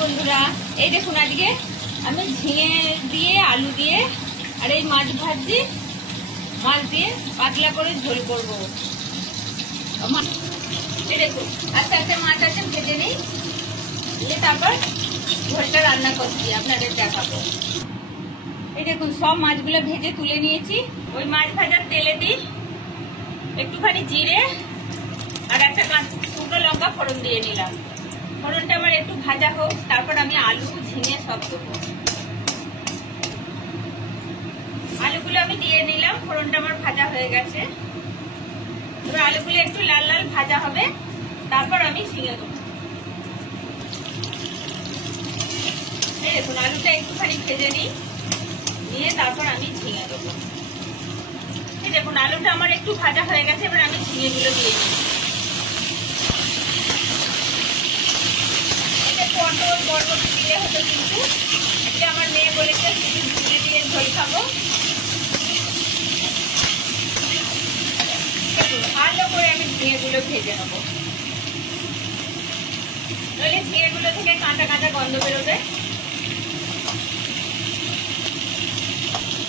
বন্ধুরা, এই দেখুন আজকে আমি ঝিঙে দিয়ে আলু দিয়ে আর এই মাছ ভাজি, মাছ দিয়ে পাতলা করে ঝোল করবো। এই দেখুন আস্তে আস্তে মাছ আছে, ভেজে নিই, দিয়ে তারপর ঝোলটা রান্না করছি, আপনাদের দেখাবো। এই দেখুন সব মাছগুলো ভেজে তুলে নিয়েছি। ওই মাছ ভাজার তেলে দিই একটুখানি জিরে আর একটা শুকনো লঙ্কা ফোড়ন দিয়ে নিলাম। ফোড়নটা আমার একটু ভাজা হোক, তারপর আমি আলু ঝিঙে সব দেবো। আলুগুলো আমি দিয়ে নিলাম, ফোড়নটা আমার ভাজা হয়ে গেছে। এবার আলুগুলো একটু লাল লাল ভাজা হবে, তারপর আমি ঝিঙে দেবো। এই দেখুন আলুটা একটুখানি ভেজে নিই, নিয়ে তারপর আমি ঝিঙে দেবো। এই দেখুন আলুটা আমার একটু ভাজা হয়ে গেছে, এবার আমি ঝিঙেগুলো দিয়ে দিই। পটল বরবটি দিয়ে হতো, কিন্তু আজকে আমার মেয়ে বলেছে শুধু ঝিঙে দিয়ে ঝোল খাবো। ভালো করে আমি ঝিঙেগুলো ভেজে নেবো, নইলে ঝিঙেগুলো থেকে কাঁচা কাঁচা গন্ধ বেরোবে।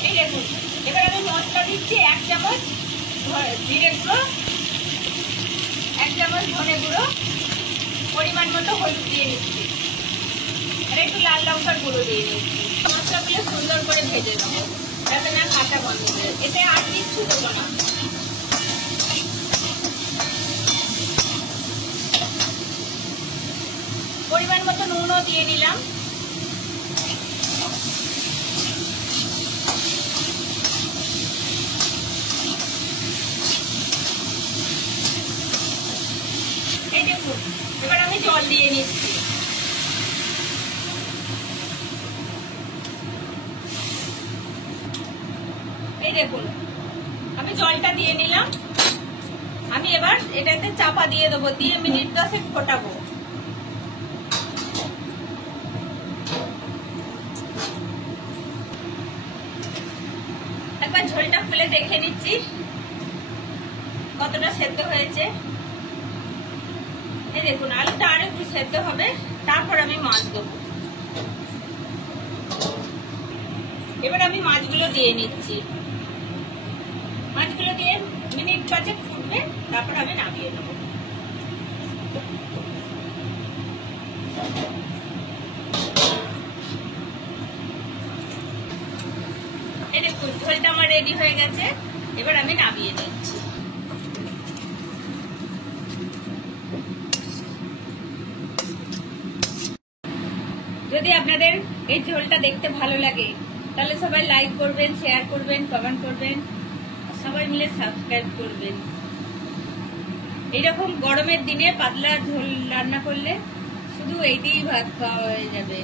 এই দেখুন এবার আমি মশলা দিচ্ছি 1 চামচ জিরে গুঁড়ো, 1 চামচ ধনে গুঁড়ো, পরিমাণ মতো হলুদ দিয়ে নিচ্ছি, আর একটু লাল লঙ্কার গুঁড়ো দিয়ে নিচ্ছি। মশলাগুলো সুন্দর করে ভেজে নেবো যাতে না কাঁচা গন্ধ বেরোয়। এতে আর কিচ্ছু দেবো না। পরিমাণ মতো নুনও দিয়ে নিলাম। এই দেখুন এবার আমি জল দিয়ে নিচ্ছি। এই দেখুন আমি জলটা দিয়ে নিলাম। আমি এবার এটাতে চাপা দিয়ে দেবো, দিয়ে মিনিট 10 ফোটাবো। একবার ঝোলটা খুলে দেখে নিচ্ছি কতটা সেদ্ধ হয়েছে। এই দেখুন আলুটা আর একটু সেদ্ধ হবে, তারপর আমি মাছ দেবো। এবার আমি মাছগুলো দিয়ে নিচ্ছি। মাছগুলো দিয়ে মিনিট 5 ফুটবে, তারপর আমি নামিয়ে নেবো। এই দেখুন ঝোলটা আমার রেডি হয়ে গেছে, এবার আমি নামিয়ে নিচ্ছি। যদি আপনাদের এই ঝোলটা দেখতে ভালো লাগে তাহলে সবাই লাইক করবেন, শেয়ার করবেন, কমেন্ট করবেন, সবাই মিলে সাবস্ক্রাইব করবেন। এইরকম গরমের দিনে পাতলা ঝোল রান্না করলে শুধু এই দিয়েই ভাত খাওয়া হয়ে যাবে।